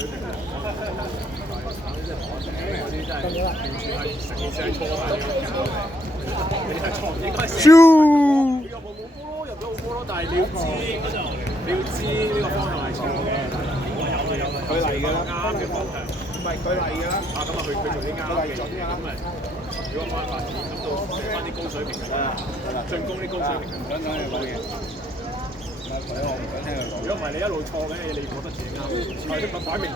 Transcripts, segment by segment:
水平。嗰啲真係完全係成件事係錯曬嘅。你係錯，應該係。呢個冇波咯，入咗好波咯，但係你要知呢個方向係錯嘅。佢嚟㗎啦，啱嘅方向。唔係佢嚟㗎啦。啊，咁啊，佢做啲啱嘅，咁咪如果冇辦法發展，咁到射翻啲高水平㗎啦，進攻啲高水平。唔想聽佢講嘢。我唔想聽佢講。如果唔係你一路錯嘅，你覺得自己啱。係的，擺明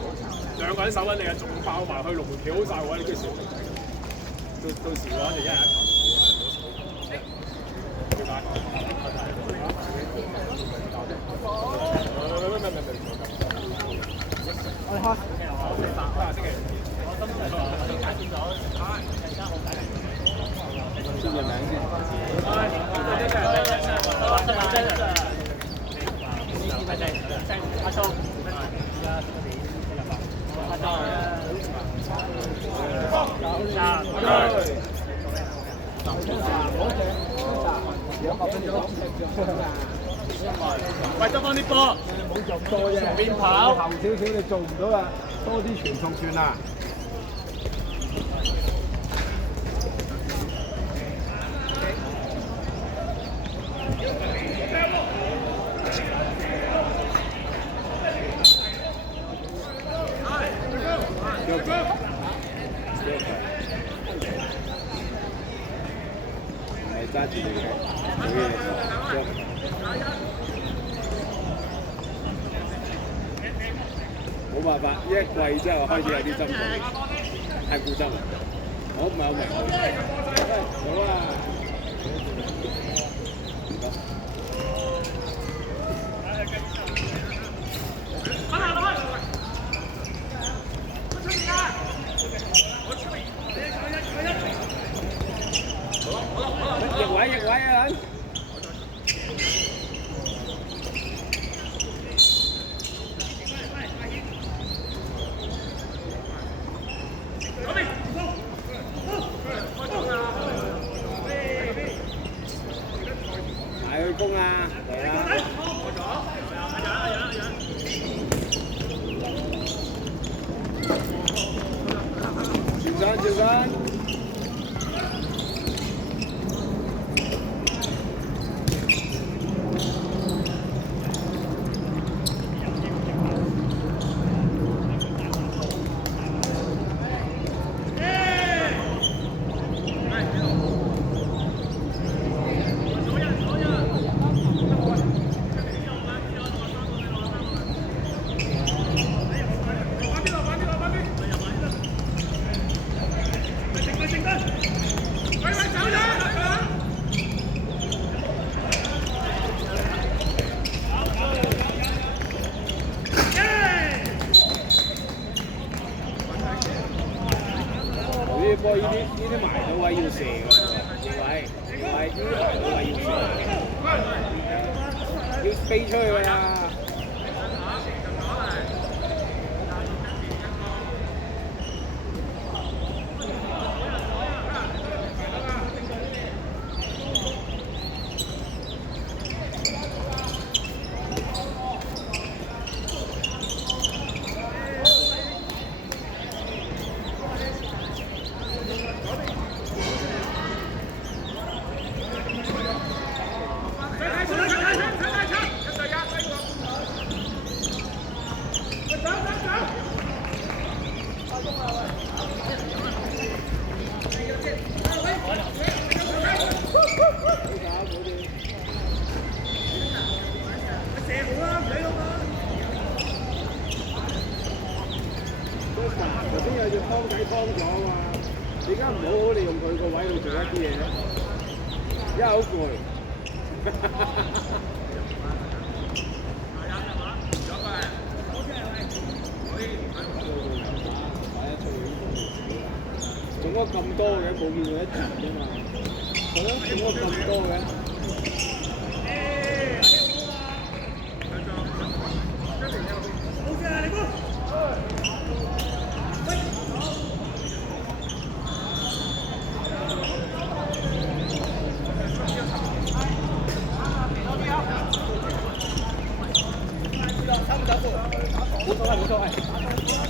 兩個人手緊你啊，仲爆埋去龍門企好晒位，你跟住笑到時嘅話就一人一球。我哋開。出個名先。阿聰。喂，得翻啲波，冇做多嘢，邊跑後少少你做唔到啦，多啲傳送算啦。揸住你嘅，冇辦法，一季之後開始有啲針對，太固執啦。我唔係好明。好啊。逆位啊！買佢攻啊！嚟啦！照山。波呢啲埋到位要射㗎喎，呢位呢啲埋到位要射，要飛出去㗎啦。頭先有隻湯仔湯咗啊嘛，你而家唔好利用佢個位去做一啲嘢，因為好攰。中咗咁多嘅，冇見過一場啫嘛，中咗咁多嘅。冇錯，係。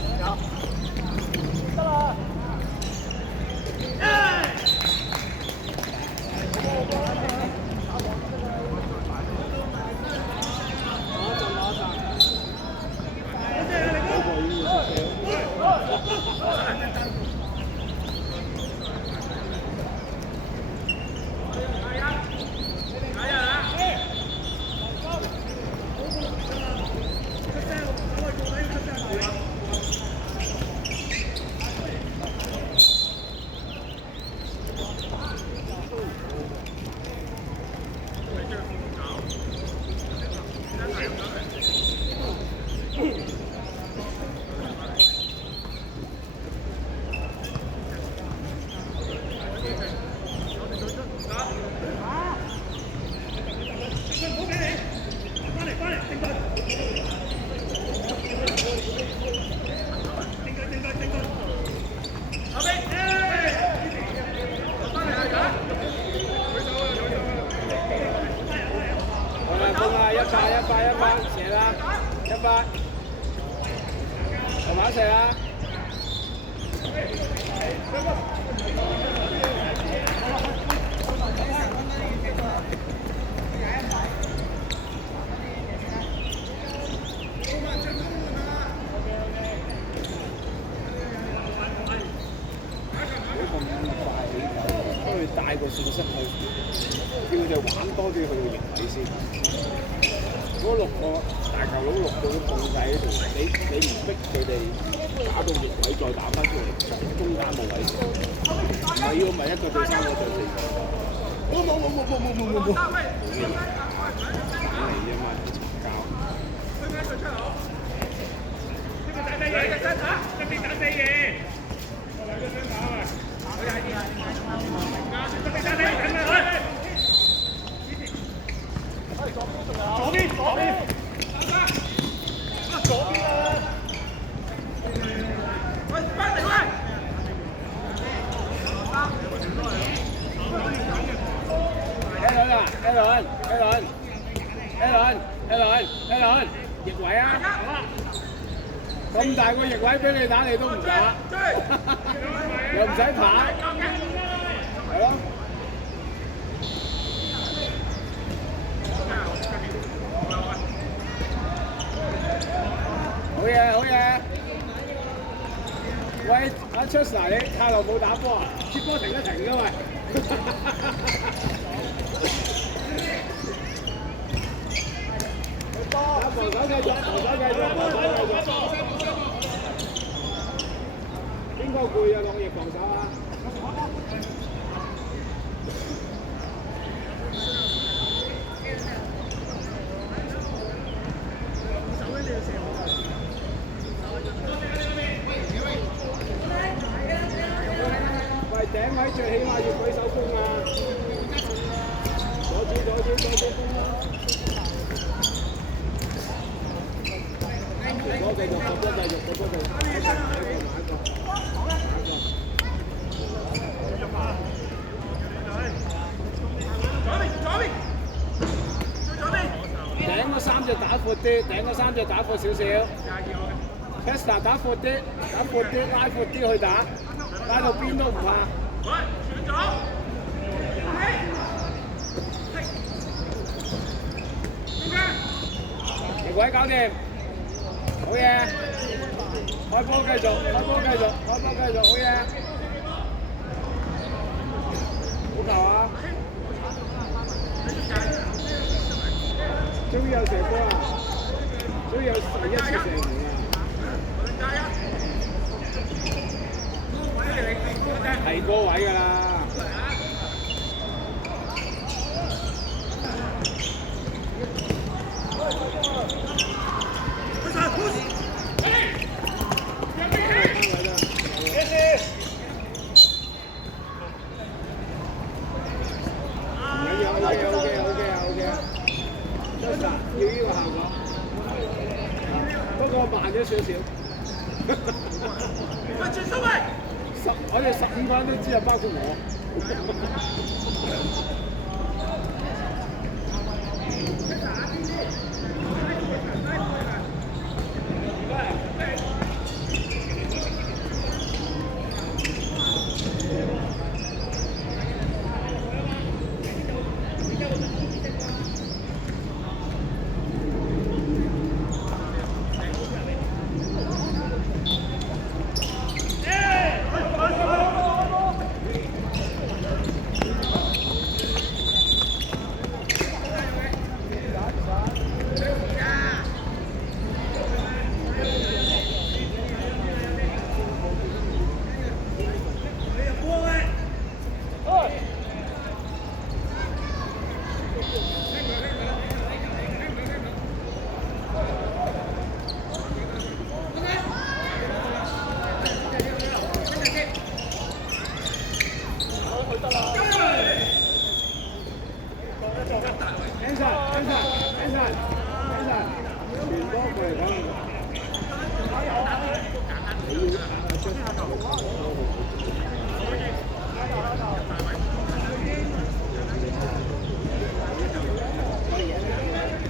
打射啦！帶個信息去，叫佢哋玩多啲去到營位先。嗰6個大球佬6個都控制喺度，你唔逼佢哋打到營位再打翻出嚟，中間冇位。唔係要咪1個對3個對4個。冇咩嘢，打嚟啫嘛，嘈交。Allen，翼位啊！咁大個翼位俾你打，你都唔打，又唔使跑，係咯。好嘢，好嘢！喂，阿 Chester， 你太耐冇打波啊？接波停一停㗎喂！防守繼續，防守繼續，防守繼續。邊個攰啊？落翼防守啊！喂，頂位最起碼要舉手攻啊！左轉攻啦！繼續，頂嗰3隻打闊啲，頂嗰3隻打闊少少。Chester 打闊啲，拉闊啲去打，拉到邊都唔怕。翼位搞掂。好嘢！開波繼續，好嘢！好球啊！終於有射波啦！終於有第1次射門啦！係嗰位㗎啦！要呢個效果，不過慢咗少少。我哋15個人都知啊，包括我。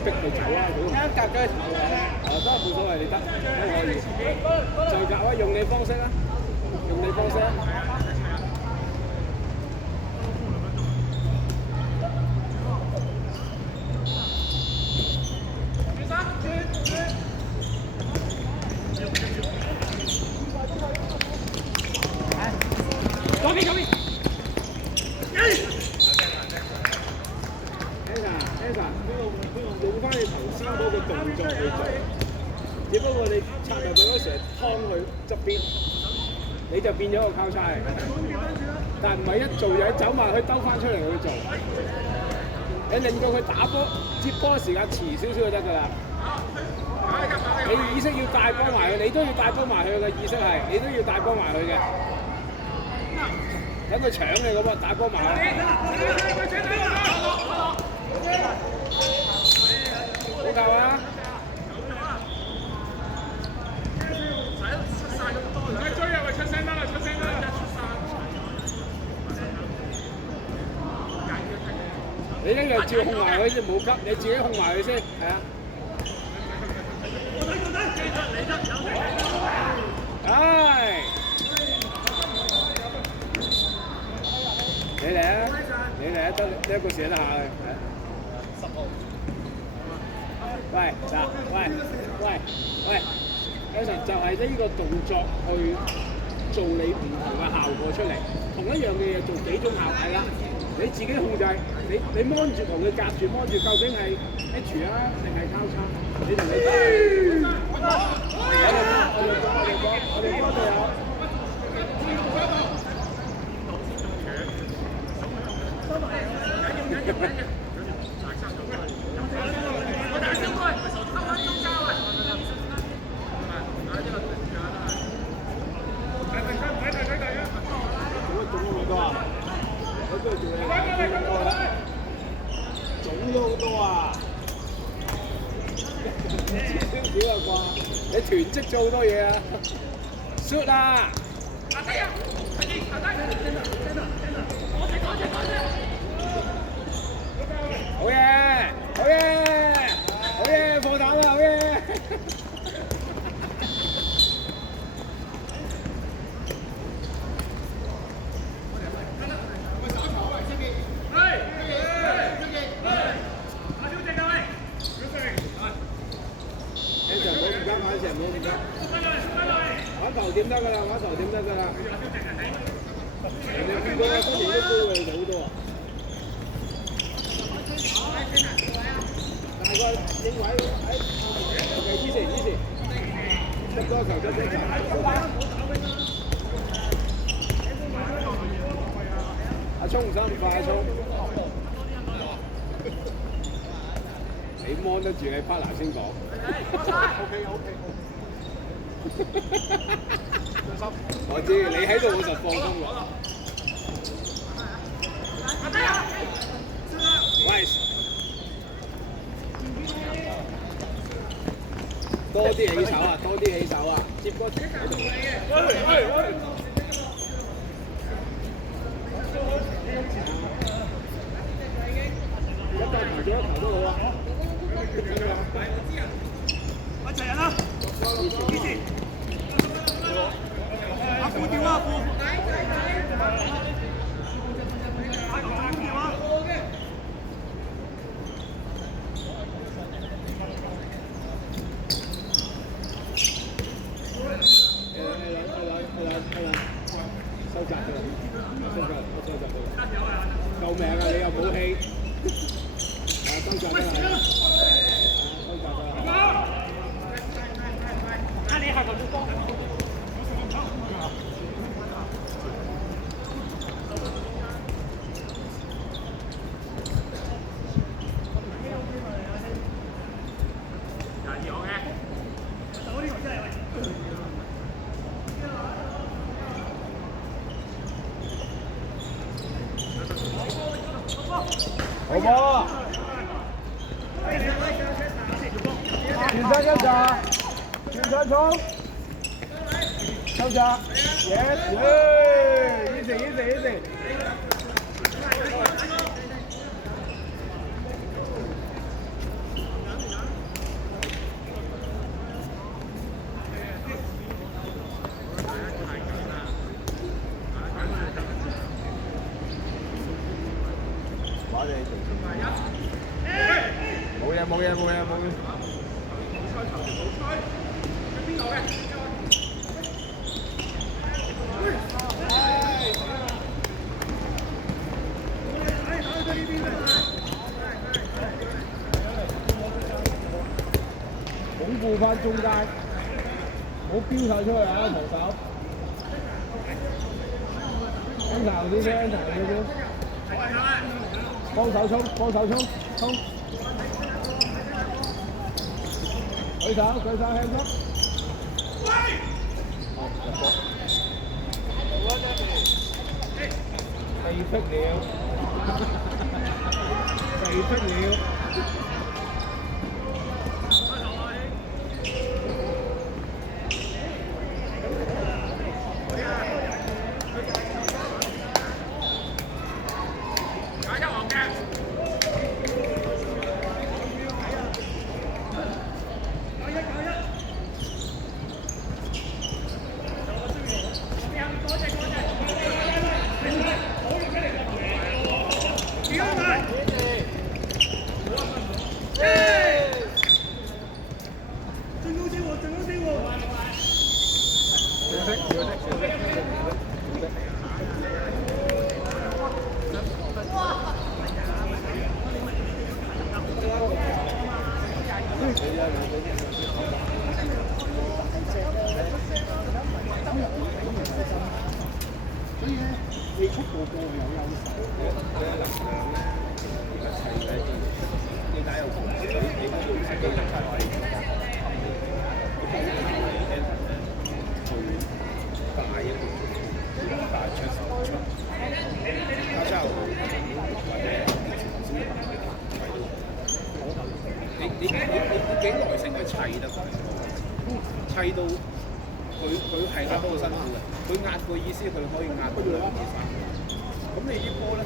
逼佢走啊！佢夾佢頭，都係冇所謂，你得都可以。最緊啊，用你方式啊，用你方式啊。左邊，左邊。Esa，用翻你頭先嗰個動作去做，只不過你策略佢嗰時係劏佢側邊，你就變咗個交叉。但唔係一做就走埋去兜翻出嚟去做，你令到佢打波接波時間遲少少就得㗎啦。你意識要帶波埋佢，你都要帶波埋佢嘅意識係，你都要帶波埋佢嘅。等佢搶你咁啊，帶波埋佢。好球啊！追啊！喂，出聲得啦，出聲得啦！你一樣照控埋佢先，冇急，你自己控埋佢先，係啊。唉，你嚟啊！你嚟啊！得一個射得下去，係。10號。喂，嗱，喂 ，Elson 就係呢個動作去做你唔同嘅效果出嚟，同一樣嘅嘢做幾種效係啦。你自己控制，你芒住同佢夾住芒住，究竟係 H 啊定係交叉？你同佢我哋幫隊友。腫咗好多啊！少啊啩？你囤積咗好多嘢啊 ！shoot 啊！好嘢！好嘢！好嘢！破蛋啦！好嘢！玩頭點得㗎啦，玩頭點得㗎啦。人哋見到我今年都高佢好多啊。大概應位喺之前，執多球執多球。阿聰唔使咁快，聰。你摸得住你 partner 先講。OK。我知你喺度我就放鬆啦。喂，多啲起手啊！多啲起手啊！接波喺度。喂！一帶埋咗一球都好啊！一齊人啦！阿富掉啊！阿富。收窄㗎，救命啊！你又冇氣，收窄㗎啦，收窄㗎啦。那你下個都幫。好波！轉身一扎，轉身衝，收扎 ，yes，easy。你做冇嘢冇嘢冇嘢冇嘢。鞏固翻中間，唔好飆晒出去啊！防守，安頭啲先，安頭啲先，幫手衝，幫手衝，衝！舉手，舉手，輕鬆。入波。被逼了，被逼了。你速度過有優勢，你能量咧，而家砌低啲，點解有你嗰度識到人才位？去大一個大出手出，加之後或者你幾耐性去砌得佢？砌到佢係壓到好辛苦嘅，佢壓個意思佢可以壓到2、3。咁你啲波咧，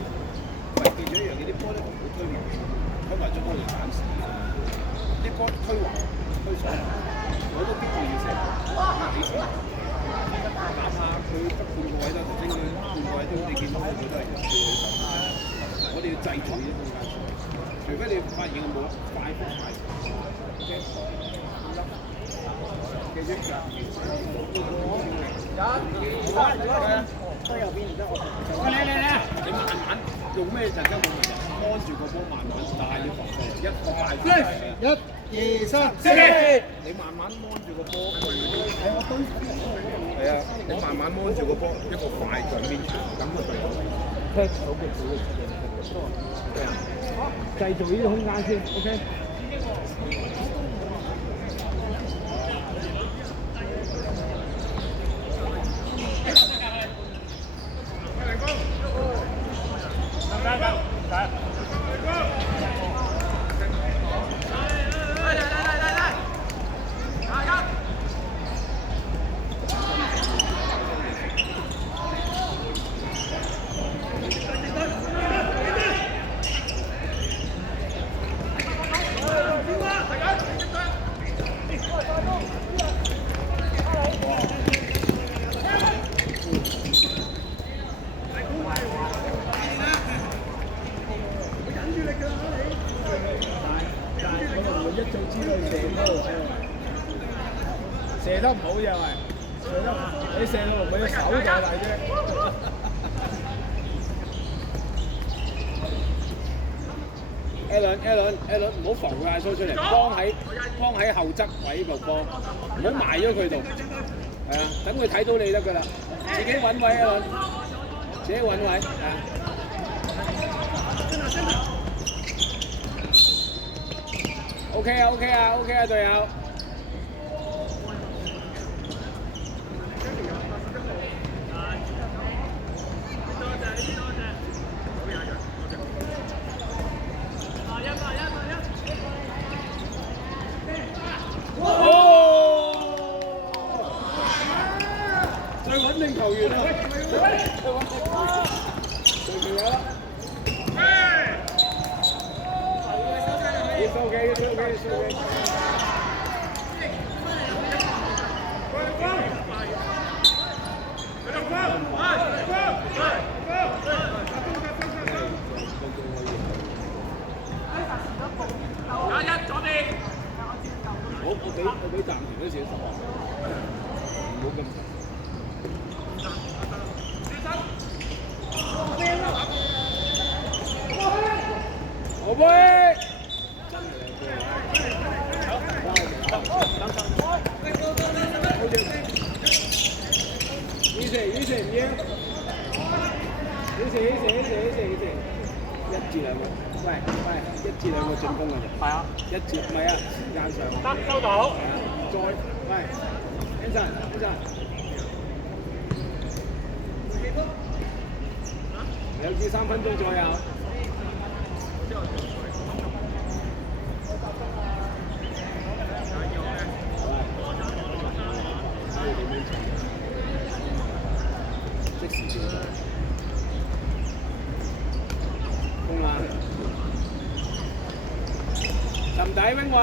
喂記住一樣嘢，啲波咧唔好推埋，推埋咗波就反時。啲波推橫、推上，我都邊個要射？幾場？哪怕佢得半個位都頭先佢半個位都你見到佢都係吊起手。我哋要製造呢啲空間出嚟，除非你發現冇快攻快。記住2、推右邊唔得，我你慢慢用咩陣間冇問題，按住個波慢慢，但係要防守一個快攻係1、2、3，你慢慢按住個波，係啊，你慢慢按住個波，一個快轉邊場，咁就對到踢到嘅主力係啊，製造呢啲空間先 ，OK。射得唔好啫，喂！你射到落佢隻手就大啫。Allen，唔好浮佢阿蘇出嚟，幫喺後側位度幫，唔好埋咗佢度。係啊，等佢睇到你得㗎啦。自己揾位Allen，自己揾位啊。OK 啊，隊友。最穩定球員啊！最仲有啦。It's okay. 我咁。好杯。以前唔要。以前，一至兩個，喂，一至兩個進攻嘅啫。係啊，一至唔係啊，時間上。得收到。再，喂 ，Anson，2至3分鐘左右。即時調動。攻啦！沉底 wing 位，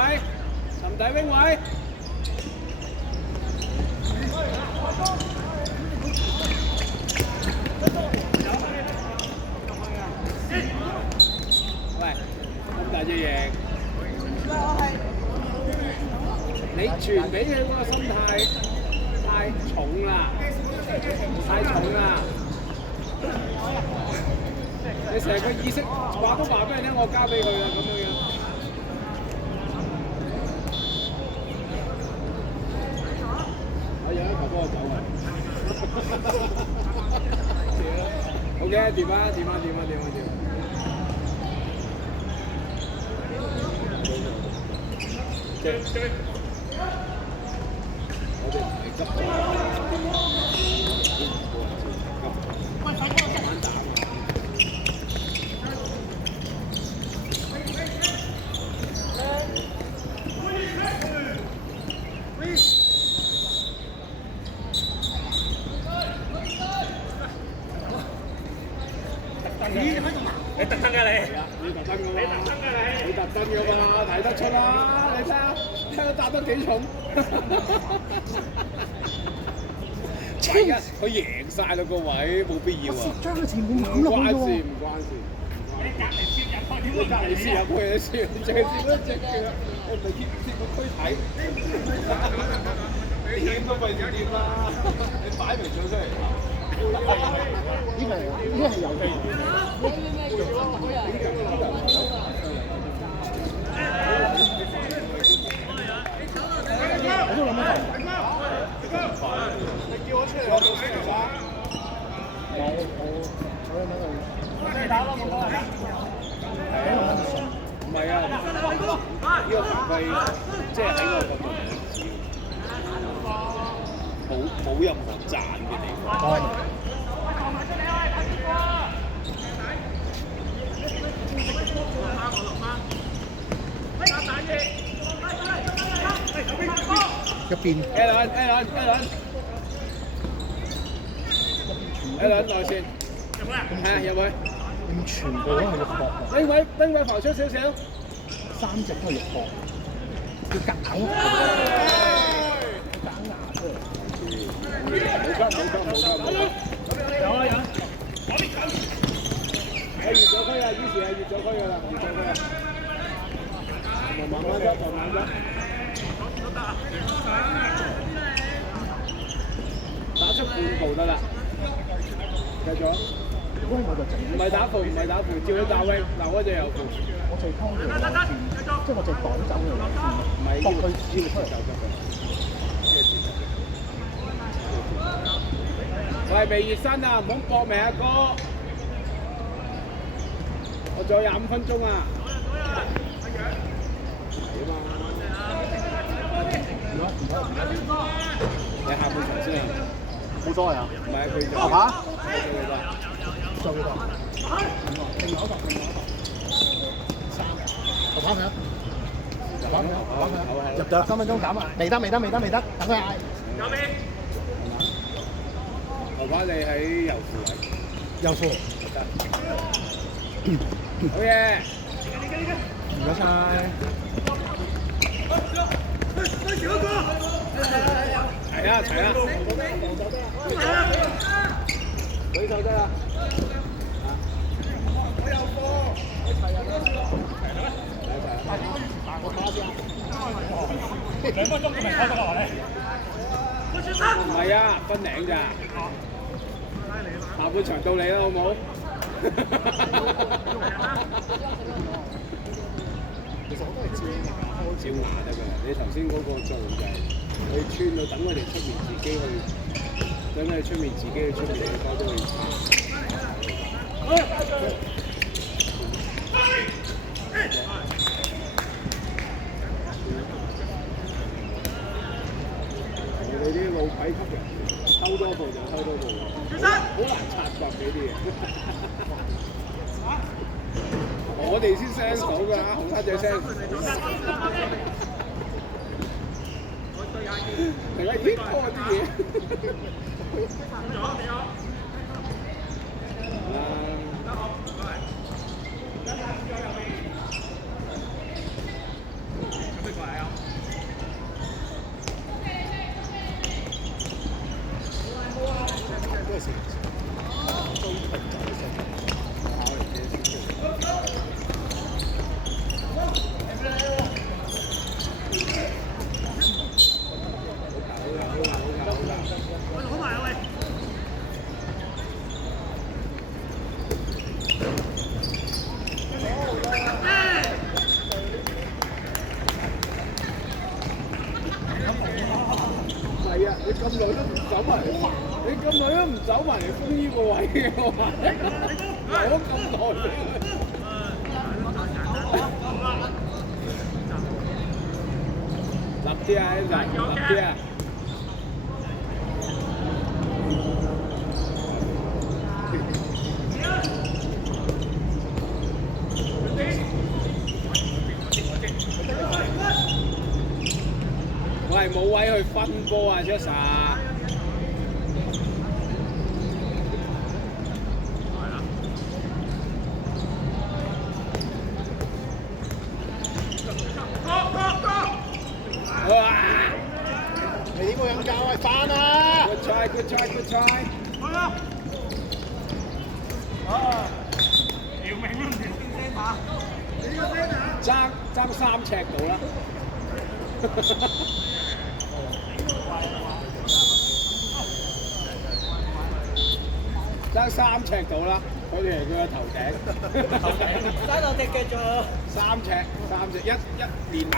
喂，咁大隻贏，你傳俾佢嗰個心態太重啦，你成個意識話都話俾你聽，我交俾佢啦咁樣樣。有一球幫我走啊！OK， 掂啊！我哋唔係急咗。你特登㗎你？你特登㗎嘛？睇得出啦！你睇下，睇佢搭得幾重。係啊，佢贏晒啦個位，冇必要啊。將個前面冚落去喎。唔關事。你隔離先入去你先入去你先，你淨係試嗰隻腳，你唔係貼個軀體。你點都費事掂啦！你擺明咗出嚟。呢個係有嘅。你叫我出嚟，我做咩啊？冇，坐喺度。你打咯，冇講啦。唔係啊，呢個唔係即係喺我角度冇任何賺嘅地方。一邊 Alan 內線，係啊入去，全部都係肉搏。呢位浮出少少，3隻都係肉搏，要夾硬牙出嚟。冇急。有。係越咗區啊，於是係越咗區㗎啦，慢慢啫。打出半步得啦，繼續。唔係打負，照佢打 wing， 嗱嗰隻有負。我最溝嘅，即係我最趕走嘅。唔係要佢出嚟就得㗎。喂，未熱身啊，唔好搏命啊哥！我仲有25分鐘啊！你下半場先啊！冇所謂啊！唔係佢就嚇？做幾多？頭跑佢啊！入咗3分鐘減啊！未得，等佢嗌。頭跑你喺右副位。右副。得。好嘢！唔該晒。齊啦！舉手得啦！我有貨，你齊人啦！我打先。2分鐘都未開得啦，你。唔係啊，分領咋？下半場到你啦，好冇？其實我都係照牙得㗎。你頭先嗰個作用就係佢穿到等佢哋出面自己去，等佢哋出面自己去出面去多啲去。我哋啲老鬼級人偷多步就偷多步，好難察覺呢啲嘢。我哋先 sense 到㗎，後生仔 sense。係咪咦多啲嘢？係啊！你咁耐都唔走埋嚟，你咁耐都唔走埋嚟封呢個位嘅喎，攞咁耐。立啲啊！立啲啊！我係冇位去分波啊 ，Jessa。哇！你點會咁教啊？翻啊 ！Good try, good try, good try。去啊！啊！姚明都唔條聲馬，你個聲啊！爭3尺到啦。爭3尺到啦，佢哋係佢個頭頂。爭到隻腳仲有3尺，一連埋。